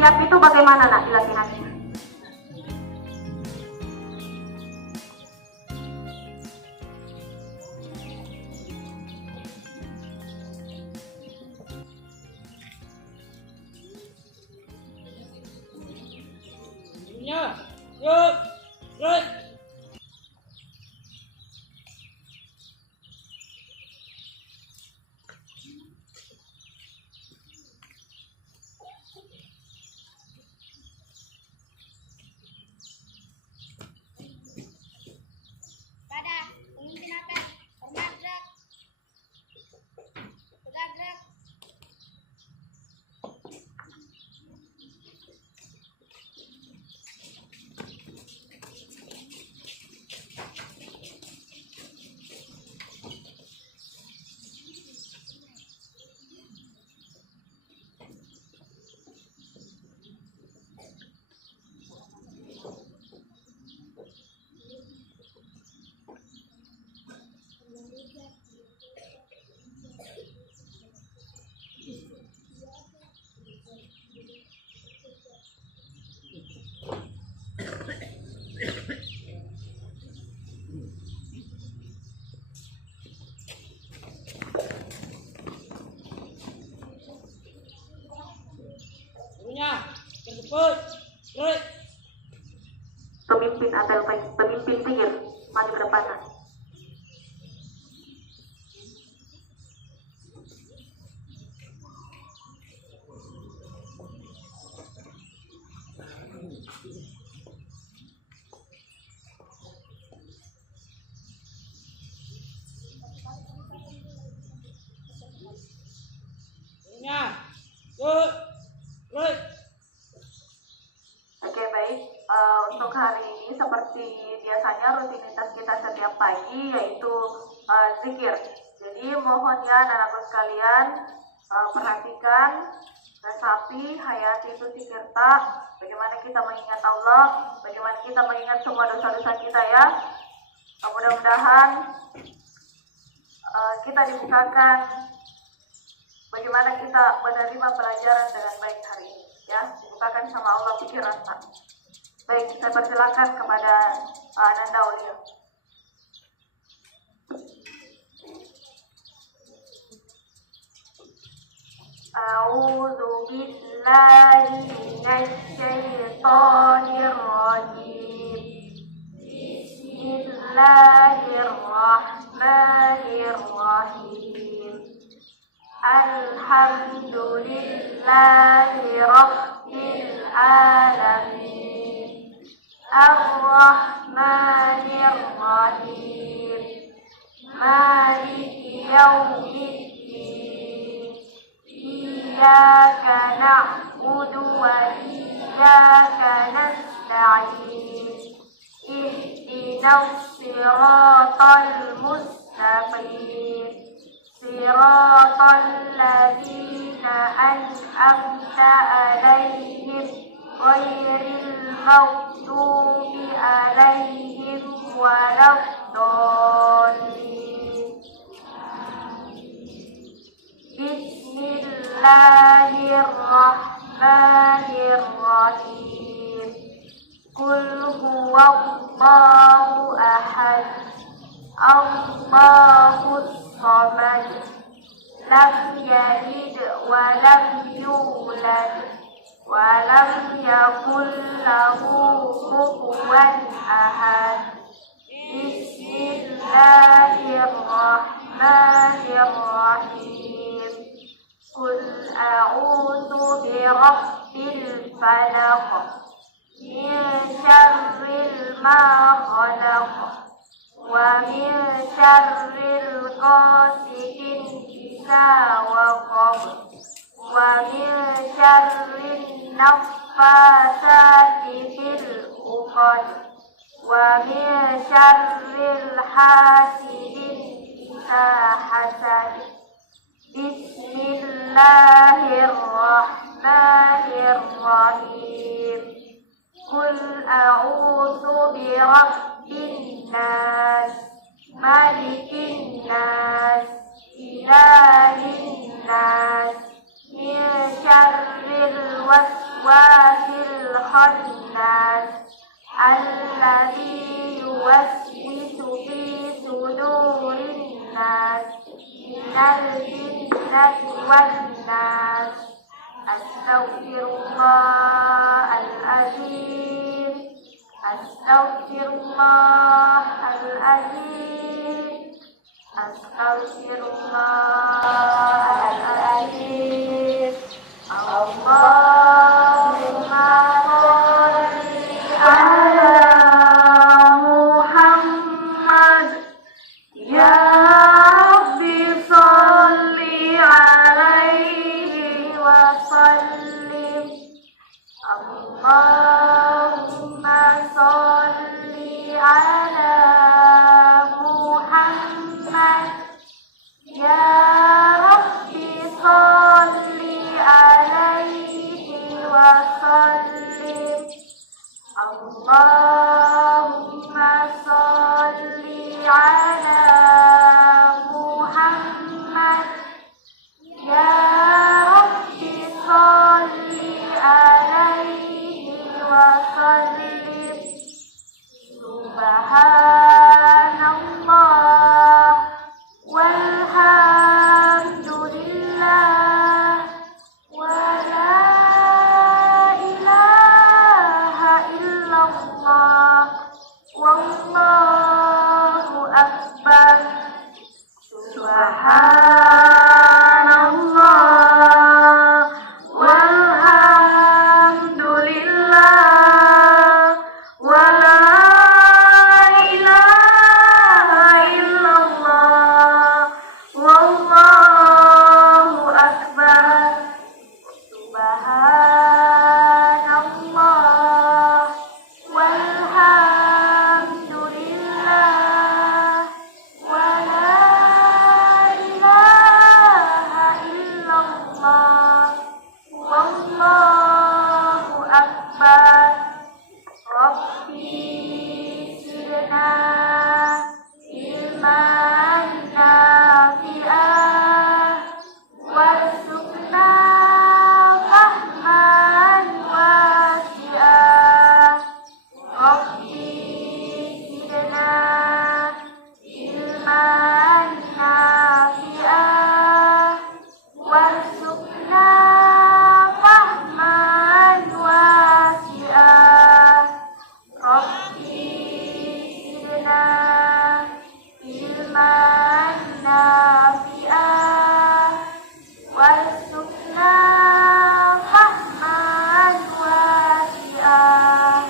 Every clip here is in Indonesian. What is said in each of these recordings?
siap itu bagaimana nak latihannya? Pemimpin apel, pemimpin pinggir, maju ke depan. Oke, baik. Untuk hari ini seperti biasanya rutinitas kita setiap pagi yaitu zikir. Jadi mohon ya anak-anakku sekalian perhatikan, resapi, hayati itu zikir tak. Bagaimana kita mengingat Allah, bagaimana kita mengingat semua dosa-dosa kita ya. Mudah-mudahan kita dibukakan bagaimana kita menerima pelajaran dengan baik hari ini ya, dibukakan sama Allah pikiran tak. Baik, saya persilakan kepada Ananda Aulia. A'udzu billahi minasy syaithanir rajim. Bismillahirrahmanirrahim. Alhamdulillahi rabbil alamin. Ar-Rahmanir Rahim. Maliki yaumiddin. Iyyaka na'budu wa iyyaka nasta'in. Ihdinas siratal mustaqim. Siratal ladzina an'amta 'alaihim ghairil maghdubi 'alaihim waladdallin. Bismillahirrahmanirrahim. Qul huwallahu ahad. Allahus samad. Lam yalid wa lam yulad wa lam yakul lahu kufuwan ahad. Bismillahirrahmanirrahim. Qul a'udzu birabbil falaq. Min syarril ma khalaq. Wa min syarril qasidin idza waqab. Wa min syarrin naffasati fil uqad. Wa min syarril hasidin idza hasad. Bismillahirrahmanirrahim. Qul a'udzu birabbin nas, malikin nas, ilahin nas, min syarril waswasil الخناس الذي يوسوس في صدور الناس من الجنة والناس. أستغفر الله العظيم أستغفر الله العظيم أستغفر الله العظيم. اللهم صل على محمد يا رب صل عليه وسلم. اللهم صل على محمد يا رب صل عليه وسلم. اللهم صل على محمد يا رب صل عليه وسلم. سبحان الله والحمد لله ولا إله إلا الله والله أكبر. Subhanallah walhamdulillah wala ilaha illallah wallahu akbar. Subhanallah walhamdulillah wala ilaha illallah wallahu akbar. Rabbi zidna ilman nafi'ah warzuqna fahman wasi'ah. Rabbi zidna ilman nafi'ah warzuqna fahman wasi'ah. Rabbi zidna ilman nafi'ah warzuqna fahman wasi'ah.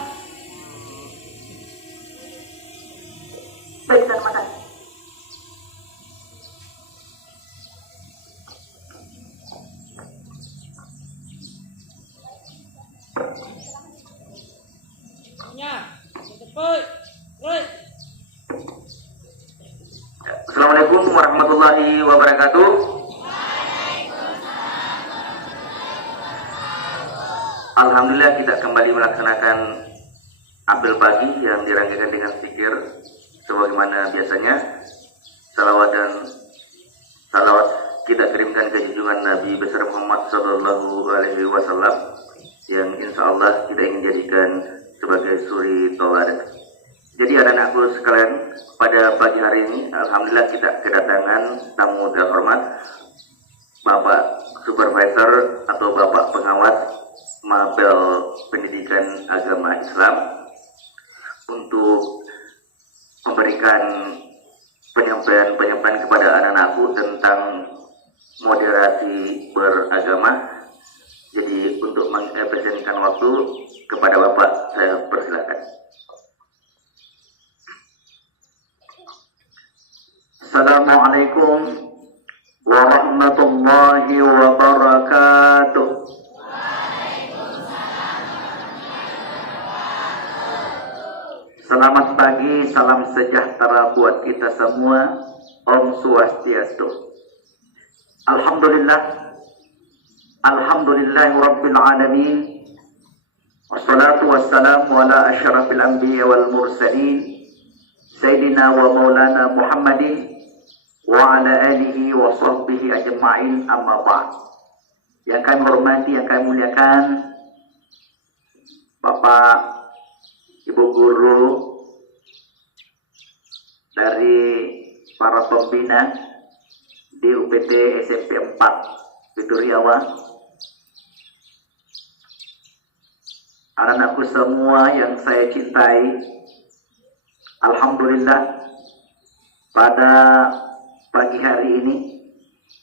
Baik, terima kasih. Assalamualaikum warahmatullahi wabarakatuh. Alhamdulillah kita kembali melaksanakan apel pagi yang dirangkaikan dengan zikir sebagaimana biasanya. Salawat kita kirimkan ke junjungan Nabi besar Muhammad Sallallahu Alaihi Wasallam yang insya Allah kita ingin jadikan sebagai suri tauladan. Jadi anak-anakku sekalian, pada pagi hari ini alhamdulillah kita kedatangan tamu terhormat, Bapak Supervisor atau Bapak Pengawas Mapel Pendidikan Agama Islam untuk memberikan penyampaian kepada anak-anakku tentang moderasi beragama. Jadi untuk mengefisienkan waktu kepada Bapak saya persilakan. Assalamualaikum warahmatullahi wabarakatuh. Selamat pagi, salam sejahtera buat kita semua. Om Swastiastu. Alhamdulillah, alhamdulillahi rabbil alamin. Wassalatu wassalamu ala asyrafil anbiya wal mursalin Sayyidina wa maulana Muhammadin wa ala alihi wa sahbihi ajma'in, amma ba'd. Yang kami hormati, yang kami muliakan Bapak, Ibu guru, dari para pembina di UPT SMP 4 Pituriawa, anak-anakku semua yang saya cintai, alhamdulillah pada pagi hari ini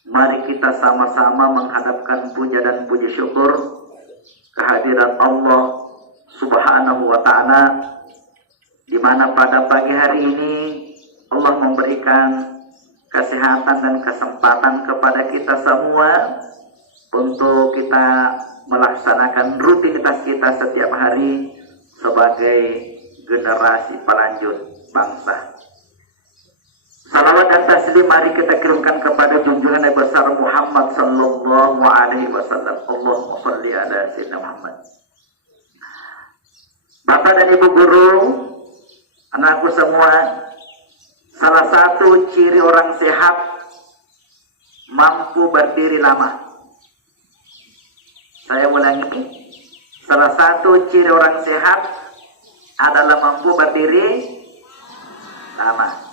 mari kita sama-sama menghadapkan puja dan puji syukur kehadirat Allah Subhanahu wa ta'ala, di mana pada pagi hari ini Allah memberikan kesehatan dan kesempatan kepada kita semua untuk kita melaksanakan rutinitas kita setiap hari sebagai generasi pelanjut bangsa. Salawat dan taslim mari kita kirimkan kepada junjungan Nabi besar Muhammad sallallahu alaihi wasallam. Allahumma shalli ala sayyidina Muhammad. Bapak dan Ibu guru, anakku semua, salah satu ciri orang sehat mampu berdiri lama. Saya ulangi, salah satu ciri orang sehat adalah mampu berdiri lama.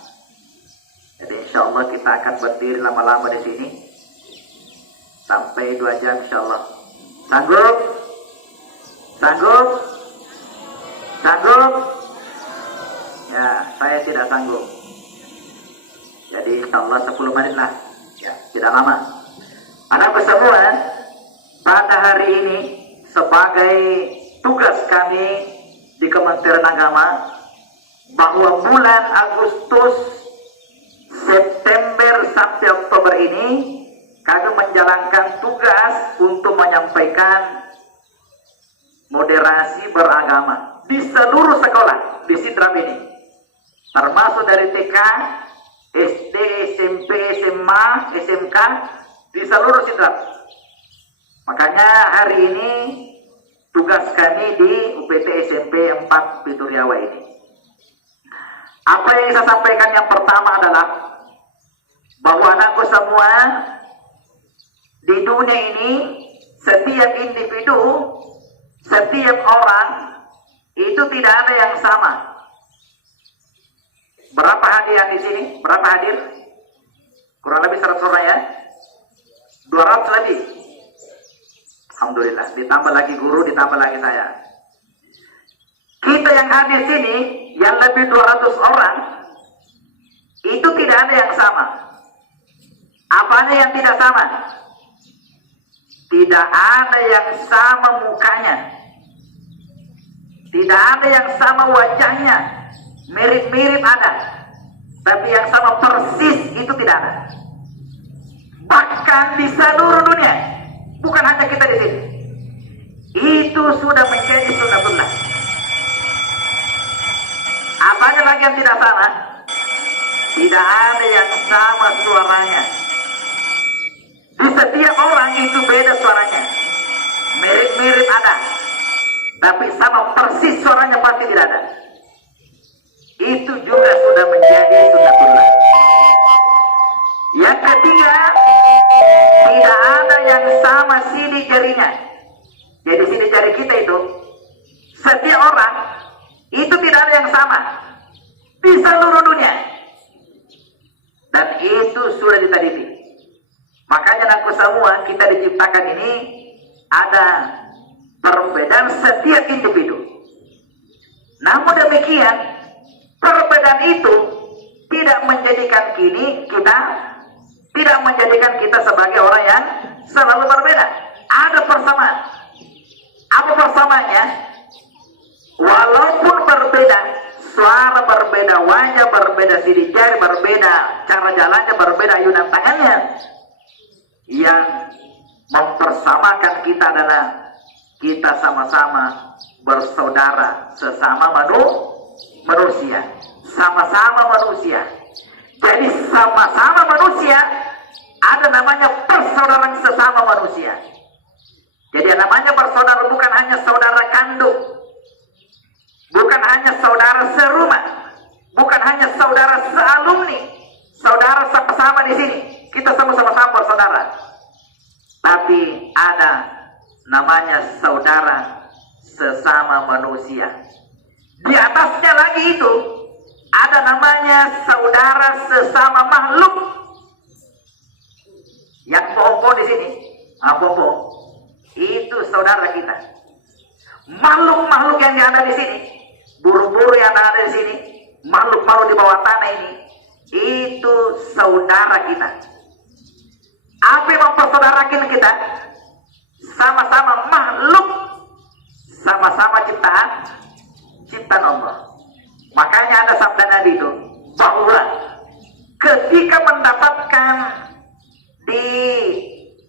Jadi insya Allah kita akan berdiri lama-lama di sini sampai 2 jam insya Allah. Sanggup? Sanggup? Sanggup? Ya, saya tidak sanggup. Jadi insya Allah 10 menit lah. Ya, tidak lama. Anak semua, pada hari ini sebagai tugas kami di Kementerian Agama bahwa bulan Agustus, September sampai Oktober ini kami menjalankan tugas untuk menyampaikan moderasi beragama di seluruh sekolah di Sidrap ini, termasuk dari TK, SD, SMP, SMA, SMK di seluruh Sidrap. Makanya hari ini tugas kami di UPT SMP 4 Pituriawa ini. Apa yang saya sampaikan yang pertama adalah bahwa anakku semua, di dunia ini setiap individu, setiap orang itu tidak ada yang sama. Berapa hadiah di sini? Berapa hadir? Kurang lebih 100 orang ya? 200 lebih. Alhamdulillah, ditambah lagi guru, ditambah lagi saya. Kita yang hadir sini, yang lebih 200 orang, itu tidak ada yang sama. Apanya yang tidak sama? Tidak ada yang sama mukanya. Tidak ada yang sama wajahnya. Mirip-mirip ada. Tapi yang sama persis itu tidak ada. Bahkan di seluruh dunia. Bukan hanya kita di sini. Itu sudah menjadi sunnatullah. Apanya lagi yang tidak sama? Tidak ada yang sama suaranya. Di setiap orang itu beda suaranya. Mirip-mirip ada. Tapi sama persis suaranya pasti tidak ada. Itu juga sudah menjadi sunnatullah. Yang ketiga, tidak ada yang sama sidik jarinya. Jadi sidik jari kita itu, setiap orang itu tidak ada yang sama di seluruh dunia. Dan itu sudah diteliti. Makanya anakku semua, kita diciptakan ini ada perbedaan setiap individu. Namun demikian, perbedaan itu tidak menjadikan kita sebagai orang yang selalu berbeda. Ada persamaan. Apa persamaannya? Walaupun berbeda, suara berbeda, wajah berbeda, sidik jari berbeda, cara jalannya berbeda, ayunan tangannya, yang mempersamakan kita adalah kita sama-sama bersaudara sesama manusia, sama-sama manusia. Jadi sama-sama manusia, ada namanya persaudaraan sesama manusia. Jadi yang namanya bersaudara bukan hanya saudara kandung, bukan hanya saudara serumah, bukan hanya saudara sealumni, saudara sama-sama di sini, kita sama-sama bersaudara. Tapi ada namanya saudara sesama manusia. Di atasnya lagi itu ada namanya saudara sesama makhluk. Yang pohon di sini, pohon itu saudara kita. Makhluk-makhluk yang ada di sini, buru-buru yang ada di sini, makhluk-makhluk di bawah tanah ini, itu saudara kita. Apa yang mempersaudarakan kita? Sama-sama makhluk, sama-sama ciptaan Allah. Makanya ada sabda Nabi itu bahwa ketika mendapatkan di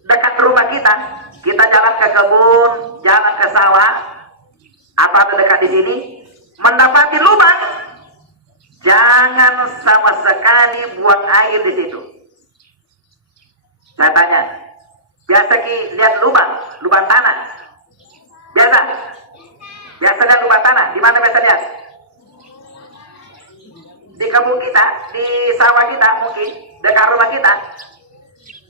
dekat rumah kita jalan ke kebun, jalan ke sawah, atau ada dekat di sini, mendapati lubang, jangan sama sekali buang air di situ. Saya tanya, biasa lihat lubang tanah, biasa lihat lubang tanah, di mana biasa lihat? Di kebun kita, di sawah kita, mungkin dekat rumah kita.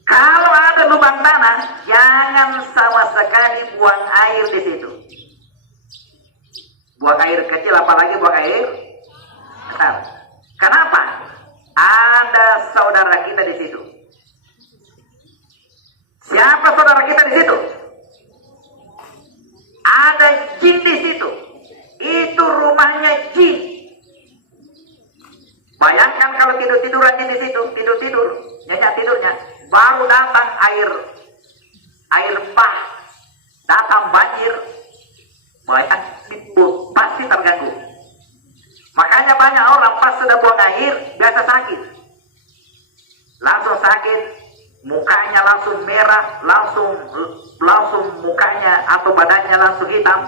Kalau ada lubang tanah, jangan sama sekali buang air di situ. Buang air kecil, apalagi buang air besar. Kenapa? Ada saudara kita di situ. Siapa saudara kita di situ? Ada jin di situ. Itu rumahnya jin. Bayangkan kalau tidur-tiduran di situ, tidur, nyenyak tidurnya, baru datang air bah, datang banjir, banyak pasti terganggu. Makanya banyak orang pas sudah buang air biasa sakit, langsung sakit, mukanya langsung merah, langsung mukanya atau badannya langsung hitam.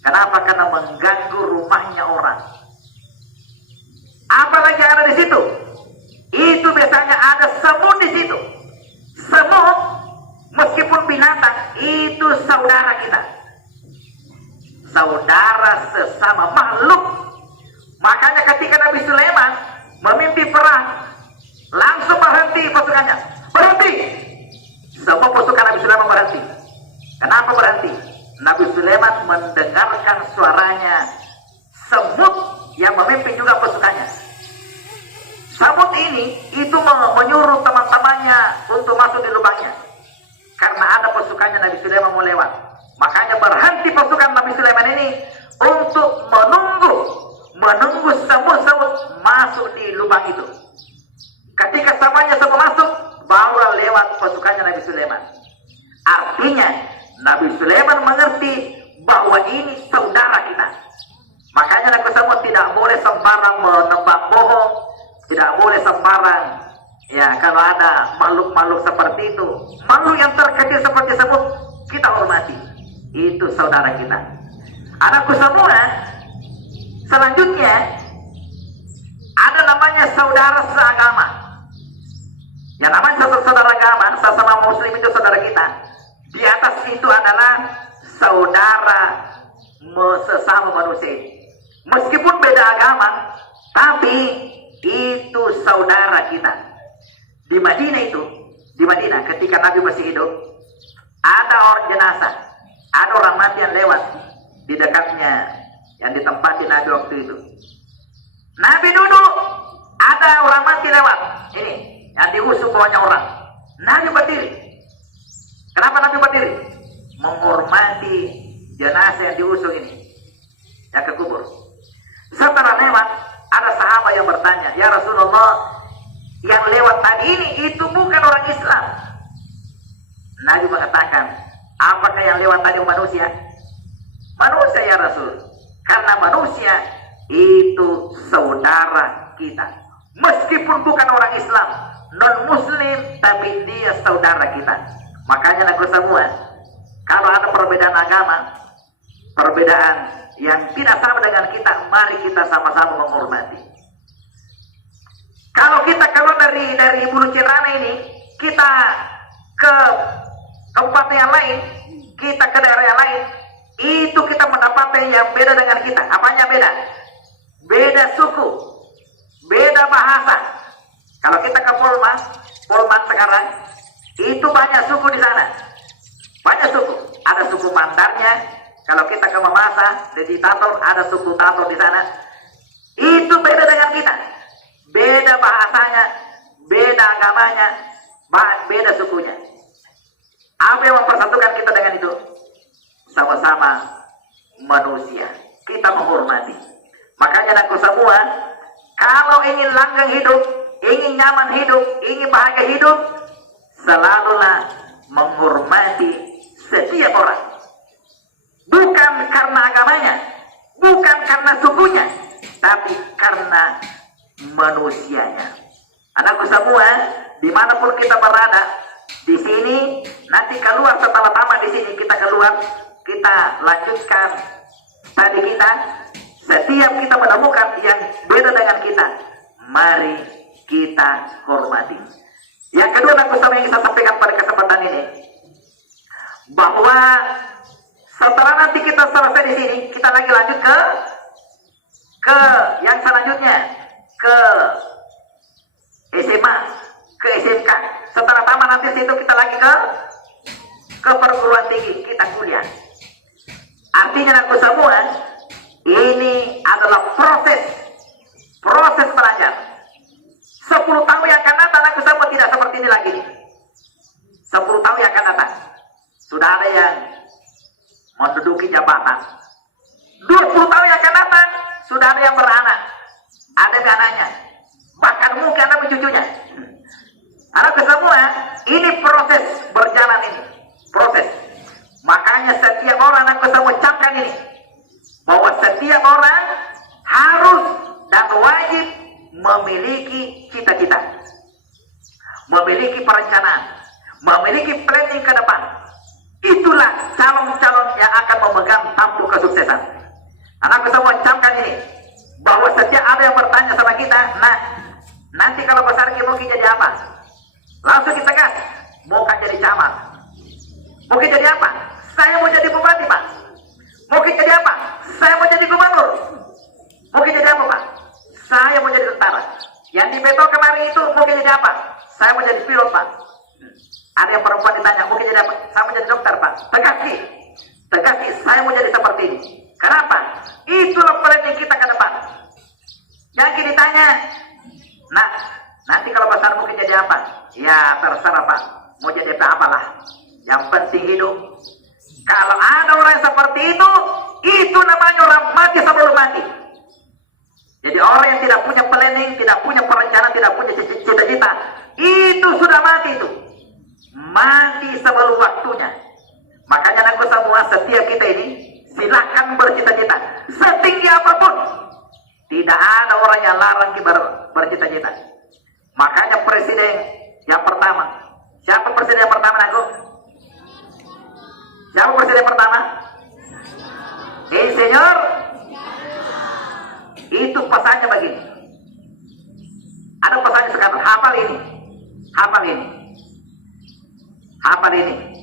Kenapa? Karena mengganggu rumahnya orang. Apalagi ada di situ, itu biasanya ada semut di situ. Semut, meskipun binatang, itu saudara kita, saudara sesama makhluk. Makanya ketika Nabi Sulaiman memimpin perang, langsung berhenti pasukannya. Berhenti! Semua pasukan Nabi Sulaiman berhenti. Kenapa berhenti? Nabi Sulaiman mendengarkan suaranya semut yang memimpin juga pasukannya. Semut ini itu menyuruh teman-temannya untuk masuk di lubangnya, karena ada pasukannya Nabi Sulaiman mau lewat. Makanya berhenti pasukan Nabi Sulaiman ini untuk menunggu semut-semut masuk di lubang itu. Ketika semuanya semua masuk, baru lewat pasukannya Nabi Sulaiman. Artinya Nabi Sulaiman mengerti bahwa ini saudara kita. Makanya Nabi semua tidak boleh sembarang menebak bohong, tidak boleh sembarang. Ya, kalau ada makhluk-makhluk seperti itu, makhluk yang terkecil seperti semut, kita hormati. Itu saudara kita. Anakku semua, selanjutnya ada namanya saudara seagama. Yang namanya saudara agama, sesama muslim itu saudara kita. Di atas itu adalah saudara sesama manusia. Meskipun beda agama, tapi itu saudara kita. Di Madinah ketika Nabi masih hidup, ada orang jenazah, ada orang mati yang lewat di dekatnya, yang ditempati Nabi waktu itu. Nabi duduk, ada orang mati lewat, ini yang diusung bawahnya orang. Nabi berdiri. Kenapa Nabi berdiri? Menghormati jenazah yang diusung ini, yang ke kubur. Setelah lewat, ada sahabat yang bertanya, "Ya Rasulullah, yang lewat tadi ini itu bukan orang Islam." Nabi mengatakan, "Apakah yang lewat tadi manusia?" "Manusia ya Rasul, karena manusia itu saudara kita. Meskipun bukan orang Islam, non-muslim, tapi dia saudara kita." Makanya aku semua, kalau ada perbedaan agama, perbedaan yang tidak sama dengan kita, mari kita sama-sama menghormati. Kalau kita keluar dari Bulu Cirana ini, kita ke kabupaten yang lain, kita ke daerah yang lain, itu kita mendapatkan yang beda dengan kita. Apanya beda? Beda suku, beda bahasa. Kalau kita ke Polman sekarang, itu banyak suku di sana. Banyak suku. Ada suku Mandarnya, Kalau kita ke Mamasa, di diktator, ada suku Tato di sana. Itu beda dengan kita. Beda bahasanya, beda agamanya, beda sukunya. Apa yang mempersatukan kita dengan itu? Sama-sama manusia. Kita menghormati. Makanya aku semua, kalau ingin langgeng hidup, ingin nyaman hidup, ingin bahagia hidup, selalulah menghormati setiap orang. Bukan karena agamanya, bukan karena sukunya, tapi karena manusianya. Anakku semua, dimanapun kita berada, di sini nanti keluar setelah tamat di sini kita keluar, kita lanjutkan tadi kita. Setiap kita menemukan yang beda dengan kita, mari kita hormati. Yang kedua, anakku semua, yang saya sampaikan pada kesempatan ini, bahwa setelah nanti kita selesai di sini, kita lagi lanjut ke yang selanjutnya, ke SMA, ke SMK. Setelah tamat nanti situ kita lagi ke perguruan tinggi, kita kuliah. Artinya aku semua, ini adalah proses belajar. 10 tahun yang akan datang aku semua tidak seperti ini lagi. 10 tahun yang akan datang, sudah ada yang menduduki jabatan. 20 tahun yang akan datang, sudah ada yang beranak, ada anaknya, bahkan mungkin ada cucunya. Anakku semua, ini proses berjalan ini, proses. Makanya setiap orang, anakku semua, ucapkan ini, bahwa setiap orang harus dan wajib memiliki cita-cita, memiliki perencanaan, memiliki planning ke depan. Itulah calon-calon yang akan memegang tampuk kesuksesan. Anakku semua, ucapkan ini, bahwa setiap ada yang bertanya sama kita, nah, nanti kalau besar kita mau jadi apa? Langsung kita gas, mau jadi camat, mau jadi apa? Saya mau jadi bupati, Pak. Mau jadi apa? Saya mau jadi gubernur. Mau jadi apa, Pak? Saya mau jadi tentara. Yang di Beto kemarin itu mau jadi apa? Saya mau jadi pilot, Pak. Ada yang perempuan ditanya, mau jadi apa? Saya mau jadi dokter, Pak. Tegaki, saya mau jadi seperti ini. Kenapa? Itulah planning kita ke depan. Jangan ditanya, nah, nanti kalau besar mungkin jadi apa? Ya terserah, Pak. Mau jadi apa-apalah. Yang penting hidup. Kalau ada orang seperti itu namanya orang mati sebelum mati. Jadi orang yang tidak punya planning, tidak punya perencanaan, tidak punya cita-cita, itu sudah mati itu. Mati sebelum waktunya. Makanya aku semua, setiap kita ini silakan bercita-cita setinggi apapun. Tidak ada orang yang larang bercita-cita. Makanya presiden yang pertama, siapa presiden yang pertama, aku? Siapa presiden pertama? Insinyur. Itu pesannya begini. Ada pesannya sekarang, hafal ini.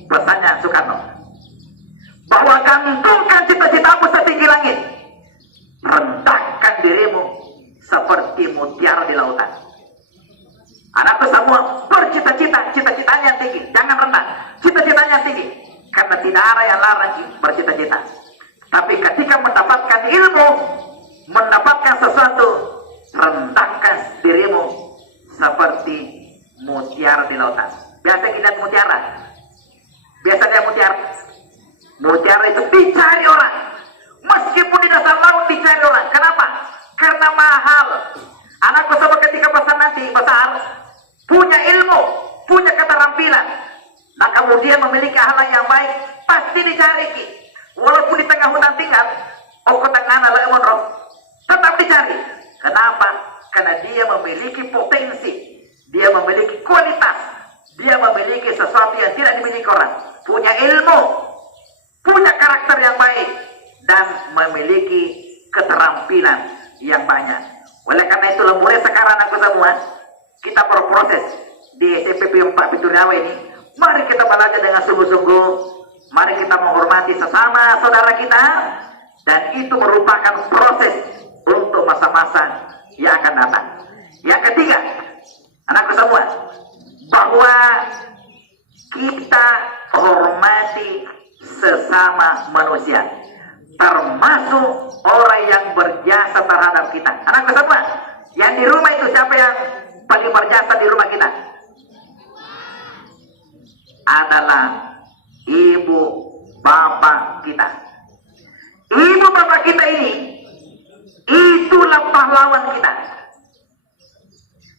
Pesannya Soekarno. Bahwa gantungkan cita-citamu setinggi langit. Rendahkan dirimu seperti mutiara di lautan. Anakku semua, bercita-cita, cita-citanya yang tinggi. Jangan rendah, cita-citanya yang tinggi. Karena tidak ada yang larang bercita-cita. Tapi ketika mendapatkan ilmu, mendapatkan sesuatu, rendahkan dirimu seperti mutiara di lautan. Biasa kita lihat mutiara. Mutiara itu dicari orang. Meskipun di dasar laut dicari orang. Kenapa? Karena mahal. Anakku sama ketika besar nanti, punya ilmu, punya keterampilan. Nah kemudian memiliki akhlak yang baik, pasti dicari. Walaupun di tengah hutan tinggal, tetap dicari. Kenapa? Karena dia memiliki potensi, dia memiliki kualitas, dia memiliki sesuatu yang tidak dimiliki orang. Punya ilmu, punya karakter yang baik, dan memiliki keterampilan yang banyak. Oleh karena itu, mulai sekarang aku semua, kita berproses di SMP 4 Pituriawa ini. Mari kita belajar dengan sungguh-sungguh. Mari kita menghormati sesama saudara kita. Dan itu merupakan proses untuk masa-masa yang akan datang. Yang ketiga, anakku semua, bahwa kita hormati sesama manusia. termasuk orang yang berjasa terhadap kita. Anakku semua, yang di rumah itu siapa yang paling berjasa di rumah kita? Adalah ibu bapak kita. Ibu bapak kita ini itulah pahlawan kita.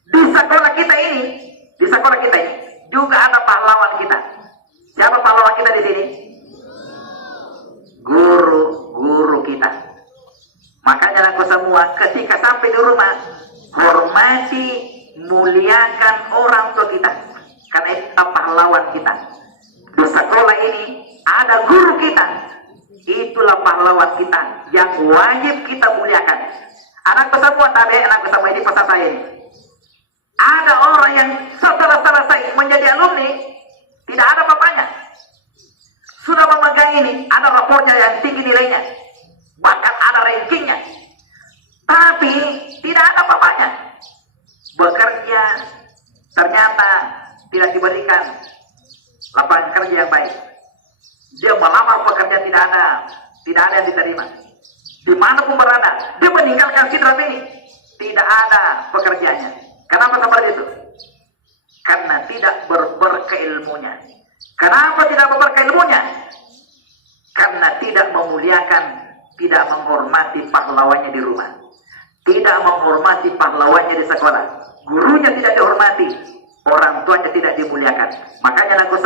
Di sekolah kita ini juga ada pahlawan kita. Siapa pahlawan kita di sini? Guru kita. Makanya aku semua ketika sampai di rumah, hormati, muliakan orang tua kita, karena itu pahlawan kita. Di sekolah ini ada guru kita, itulah pahlawan kita yang wajib kita muliakan. Anakku semua, anakku semua, ini pesan saya ini. Ada orang yang setelah selesai menjadi alumni tidak ada papanya, sudah memegang ini, ada rapornya yang tinggi nilainya, bahkan ada rankingnya, tapi tidak ada papanya. Bekerja ternyata tidak diberikan lapangan kerja yang baik. Dia melamar pekerjaan tidak ada yang diterima. Dimanapun berada, dia meninggalkan Sidrap ini, tidak ada pekerjaannya. Kenapa seperti itu? Karena tidak berberkah ilmunya. Kenapa tidak berberkah ilmunya? Karena tidak memuliakan, tidak menghormati pahlawannya di rumah, tidak menghormati pahlawannya di sekolah, gurunya tidak dihormati, orang tuanya tidak dimuliakan. Makanya anakku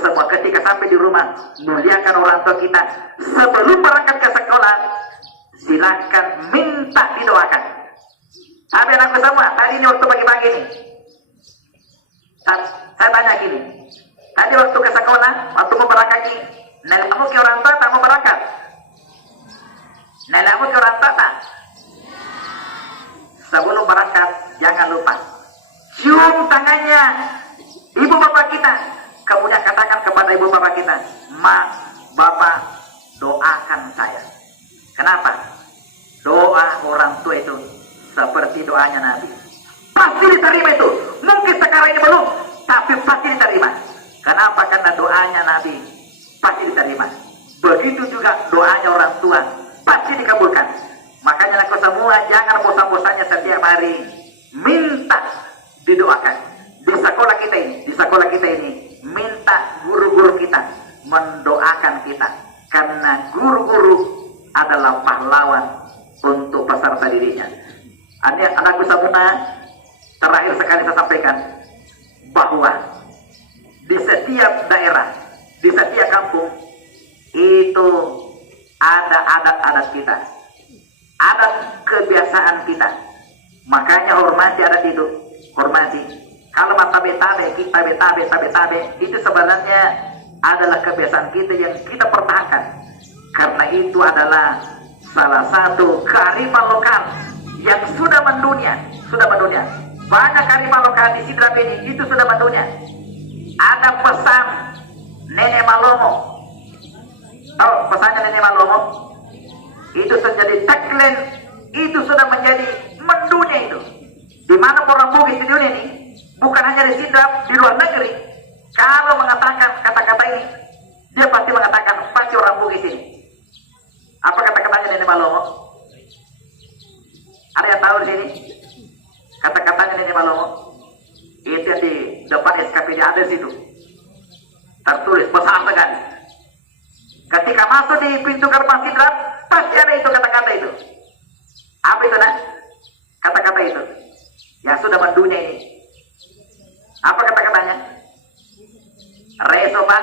semua, ketika sampai di rumah, muliakan orang tua kita. Sebelum berangkat ke sekolah, silakan minta didoakan. Tapi anakku semua, tadi ini waktu pagi-pagi nih, saya tanya gini, tadi waktu ke sekolah, waktu mau berangkat ini, nelamu ke orang tua tak mau berangkat? Nelamu ke orang tua tak? Sebelum berangkat, jangan lupa cium tangannya ibu bapak kita, kemudian katakan kepada ibu bapak kita, "Ma, bapak, doakan saya." Kenapa? Doa orang tua itu seperti doanya Nabi, pasti diterima itu. Mungkin sekarang ini belum, tapi pasti diterima. Kenapa? Karena doanya Nabi pasti diterima. Begitu juga doanya orang tua pasti dikabulkan. Makanya aku semua jangan bosan-bosannya setiap hari minta didoakan. Di sekolah kita ini minta guru-guru kita mendoakan kita, karena guru-guru adalah pahlawan untuk peserta dirinya. Anakku semua, terakhir sekali saya sampaikan bahwa di setiap daerah, di setiap kampung itu ada adat-adat kita, adat kebiasaan kita. Makanya hormati adat itu, hormati. Kalau tabe-tabe, kita tabe-tabe, itu sebenarnya adalah kebiasaan kita yang kita pertahankan, karena itu adalah salah satu kearifan lokal yang sudah mendunia. Banyak kearifan lokal di Sidrap ini itu sudah mendunia. Ada pesan Nenek Malomo. Tahu pesannya Nenek Malomo? Itu sudah jadi tagline, itu sudah menjadi mendunia itu. Di mana orang Bugis di dunia ini, bukan hanya di Sidrap, di luar negeri, kalau mengatakan kata-kata ini, dia pasti mengatakan pasti orang Bugis ini. Apa kata-katanya Nenek Malomo? Ada yang tahu di sini? Kata-katanya Nenek Malomo itu di depan SKPD ada di situ, tertulis besar sekali. Ketika masuk di pintu gerbang Sidrap, pasti ada itu kata-kata itu. Apa itu nak? Kata-kata itu yang sudah mendunia ini. Apa kata-katanya? Resopa,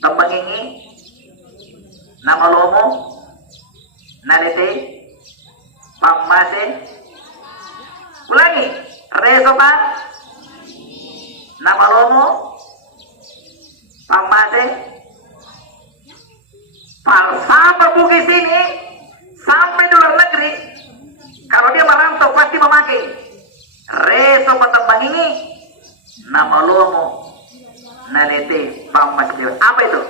tembengingi, nama lomo, nalete, pamase. Ulangi, resopa, nama lomo, pamase. Falsafah Bugis ini sampai di luar negeri, kalau dia merantau pasti memakai reso petembang ini, nama lomo, nalete, pamas. Apa itu?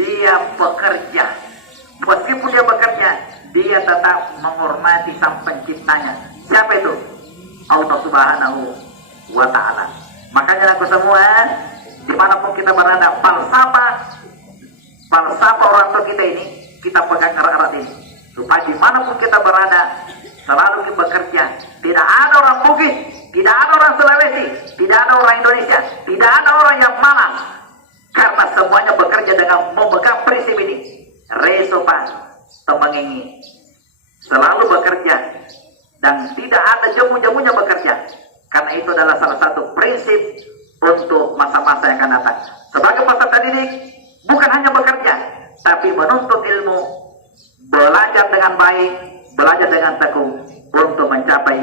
Dia bekerja. Meskipun dia bekerja, dia tetap menghormati sang penciptanya. Siapa itu? Allah Subhanahu wa Ta'ala. Makanya aku semua, dimanapun kita berada, falsafah falsafah orang tua kita ini kita pegang erat-erat ini, supaya dimanapun kita berada selalu kita bekerja. Tidak ada orang Bugis, tidak ada orang Sulawesi, tidak ada orang Indonesia, tidak ada orang yang malas, karena semuanya bekerja dengan memegang prinsip ini. Resopan temengengi, selalu bekerja dan tidak ada jemu-jemunya bekerja, karena itu adalah salah satu prinsip untuk masa-masa yang akan datang. Sebagai peserta didik bukan hanya bekerja, tapi menuntut ilmu, belajar dengan baik, belajar dengan tekun untuk mencapai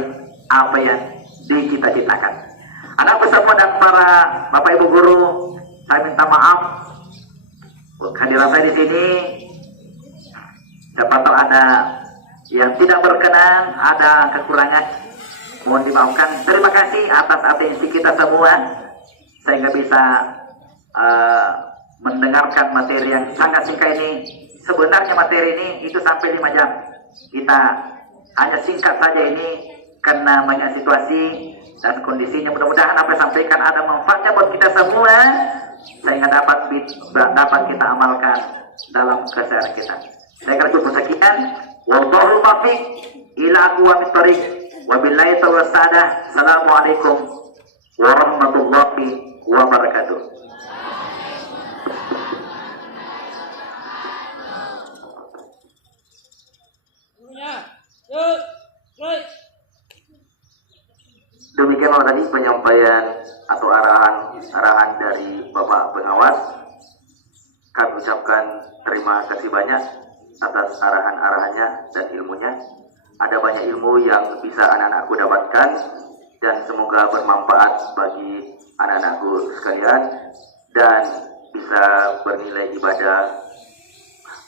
apa yang dicita-citakan. Anakku semua dan para bapak ibu guru, saya minta maaf kehadiran saya di sini. Siapa tahu ada yang tidak berkenan, ada kekurangan, mohon dimaafkan. Terima kasih atas atensi kita semua, sehingga bisa mendengarkan materi yang sangat singkat ini. Sebenarnya materi ini itu sampai 5 jam. Kita hanya singkat saja ini karena banyak situasi dan kondisinya. Mudah-mudahan apa yang sampaikan ada manfaatnya buat kita semua, sehingga dapat kita amalkan dalam keseharian kita. Saya akan cukup sekian. Wallahu muwaffiq ila aqwamit thoriq. Wabillahi taufiq. Assalamualaikum warahmatullahi wabarakatuh. Demikianlah tadi penyampaian atau arahan dari Bapak Pengawas. Kami ucapkan terima kasih banyak atas arahan-arahannya dan ilmunya. Ada banyak ilmu yang bisa anak-anakku dapatkan dan semoga bermanfaat bagi anak-anakku sekalian dan bisa bernilai ibadah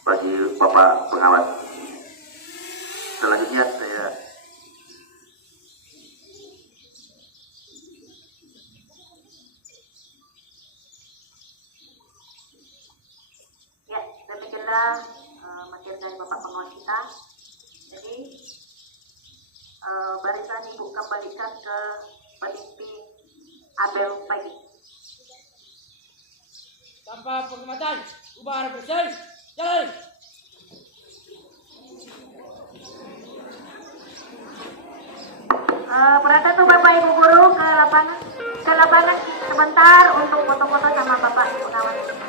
bagi Bapak Pengawas. Selanjutnya saya demikianlah materi dari Bapak Pengawas kita. Jadi barisan Ibu kembalikan ke pemimpin apel pagi. Tanpa penghormatan, ubah bersih, jalan. Perhatian tuh Bapak Ibu guru ke lapangan sebentar untuk foto-foto sama Bapak Ibu kawan.